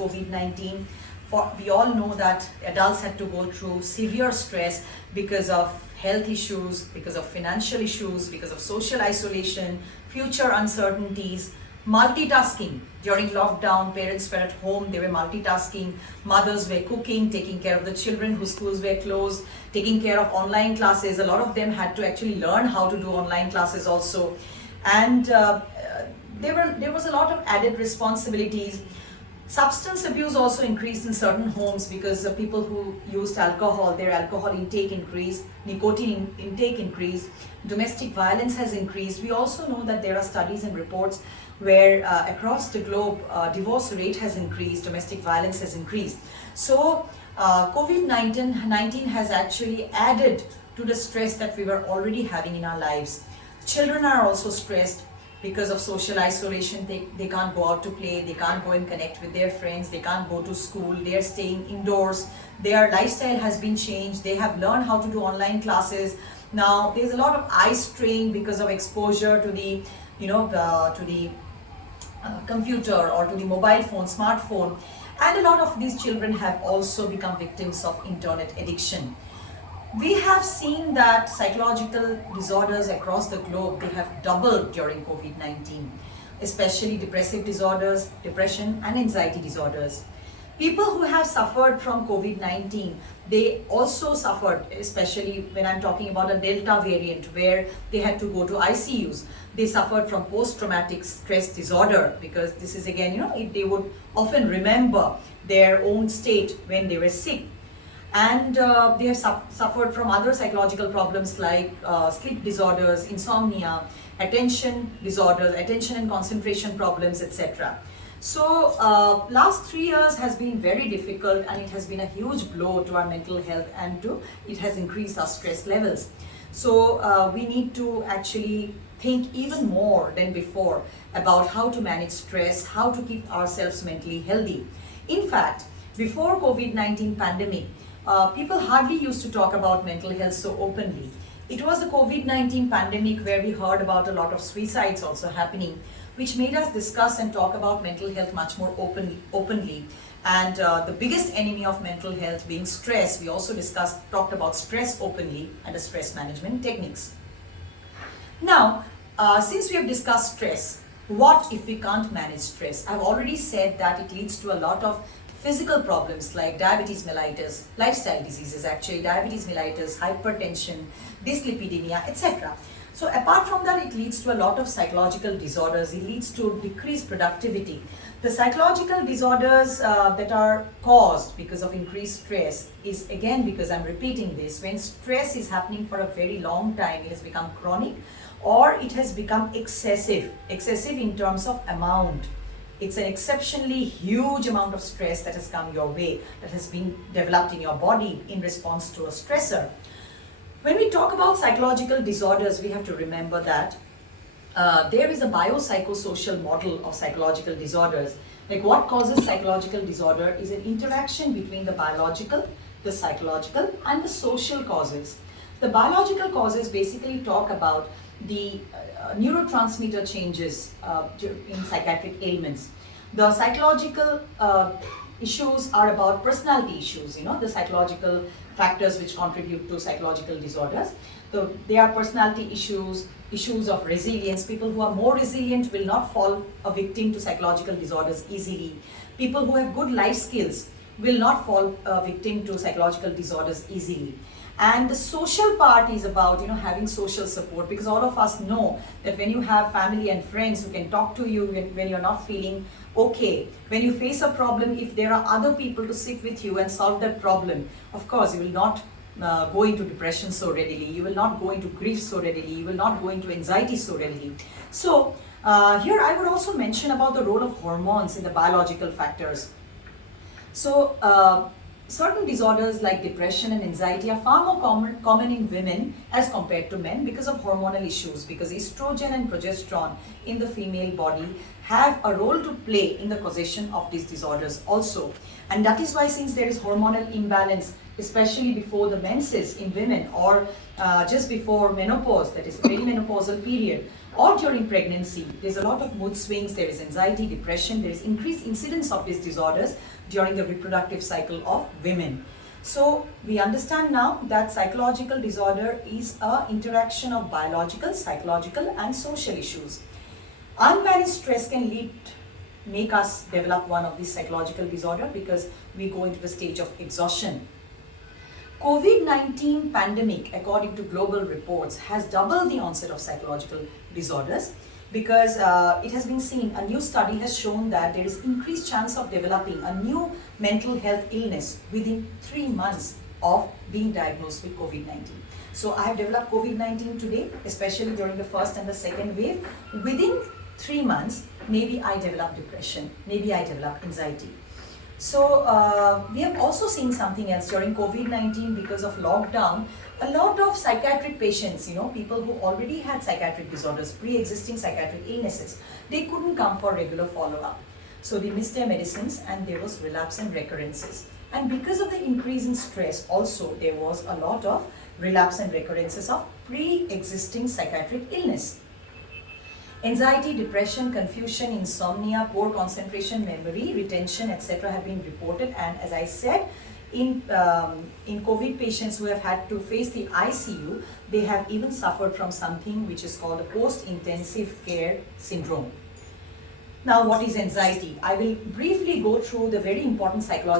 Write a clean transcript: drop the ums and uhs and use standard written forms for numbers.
COVID-19. We all know that adults had to go through severe stress because of health issues, because of financial issues, because of social isolation, future uncertainties, multitasking. During lockdown, parents were at home, they were multitasking, mothers were cooking, taking care of the children whose schools were closed, taking care of online classes. A lot of them had to actually learn how to do online classes also. And there was a lot of added responsibilities. Substance abuse also increased in certain homes because the people who used alcohol, their alcohol intake increased, nicotine intake increased, domestic violence has increased. We also know that there are studies and reports where across the globe, divorce rate has increased, domestic violence has increased. So COVID-19 has actually added to the stress that we were already having in our lives. Children are also stressed because of social isolation. They can't go out to play, they can't go and connect with their friends, they can't go to school, they are staying indoors, their lifestyle has been changed, they have learned how to do online classes. Now there's a lot of eye strain because of exposure to the computer or to the mobile phone, smartphone, and a lot of these children have also become victims of internet addiction. We have seen that psychological disorders across the globe, they have doubled during COVID-19, especially depressive disorders, depression and anxiety disorders. People who have suffered from COVID-19, they also suffered, especially when I'm talking about a Delta variant where they had to go to ICUs. They suffered from post-traumatic stress disorder because this is again, they would often remember their own state when they were sick. And they have suffered from other psychological problems like sleep disorders, insomnia, attention disorders, attention and concentration problems, etc. So last 3 years has been very difficult, and it has been a huge blow to our mental health, and it has increased our stress levels. So we need to actually think even more than before about how to manage stress, how to keep ourselves mentally healthy. In fact, before COVID-19 pandemic, people hardly used to talk about mental health so openly. It was the COVID-19 pandemic where we heard about a lot of suicides also happening, which made us discuss and talk about mental health much more openly. And the biggest enemy of mental health being stress, we also talked about stress openly and the stress management techniques. Now, since we have discussed stress, what if we can't manage stress? I've already said that it leads to a lot of physical problems like diabetes mellitus, lifestyle diseases actually, diabetes mellitus, hypertension, dyslipidemia, etc. So apart from that, it leads to a lot of psychological disorders. It leads to decreased productivity. The psychological disorders that are caused because of increased stress is again because I'm repeating this, when stress is happening for a very long time, it has become chronic or it has become excessive in terms of amount. It's an exceptionally huge amount of stress that has come your way, that has been developed in your body in response to a stressor. When we talk about psychological disorders, we have to remember that there is a biopsychosocial model of psychological disorders. Like what causes psychological disorder is an interaction between the biological, the psychological, and the social causes. The biological causes basically talk about the neurotransmitter changes in psychiatric ailments. The psychological issues are about personality issues, the psychological factors which contribute to psychological disorders. They are personality issues, issues of resilience. People who are more resilient will not fall a victim to psychological disorders easily. People who have good life skills will not fall a victim to psychological disorders easily. And the social part is about having social support, because all of us know that when you have family and friends who can talk to you when you're not feeling okay, when you face a problem, if there are other people to sit with you and solve that problem, of course you will not go into depression so readily, you will not go into grief so readily, you will not go into anxiety so readily. So here I would also mention about the role of hormones in the biological factors. So certain disorders like depression and anxiety are far more common in women as compared to men because of hormonal issues, because estrogen and progesterone in the female body have a role to play in the causation of these disorders also. And that is why, since there is hormonal imbalance, especially before the menses in women, or just before menopause, that is the perimenopausal period, or during pregnancy. There's a lot of mood swings, there is anxiety, depression, there is increased incidence of these disorders during the reproductive cycle of women. So we understand now that psychological disorder is an interaction of biological, psychological and social issues. Unmanaged stress can make us develop one of these psychological disorder because we go into the stage of exhaustion. COVID-19 pandemic, according to global reports, has doubled the onset of psychological disorders because it has been seen, a new study has shown that there is increased chance of developing a new mental health illness within 3 months of being diagnosed with COVID-19. So I have developed COVID-19 today, especially during the first and the second wave. Within 3 months, maybe I develop depression, maybe I develop anxiety. So we have also seen something else during COVID-19 because of lockdown. A lot of psychiatric patients, people who already had psychiatric disorders, pre-existing psychiatric illnesses, they couldn't come for regular follow-up. So they missed their medicines and there was relapse and recurrences. And because of the increase in stress, also there was a lot of relapse and recurrences of pre-existing psychiatric illness. Anxiety, depression, confusion, insomnia, poor concentration, memory, retention, etc. have been reported. And as I said, in COVID patients who have had to face the ICU, they have even suffered from something which is called a post-intensive care syndrome. Now, what is anxiety? I will briefly go through the very important psychological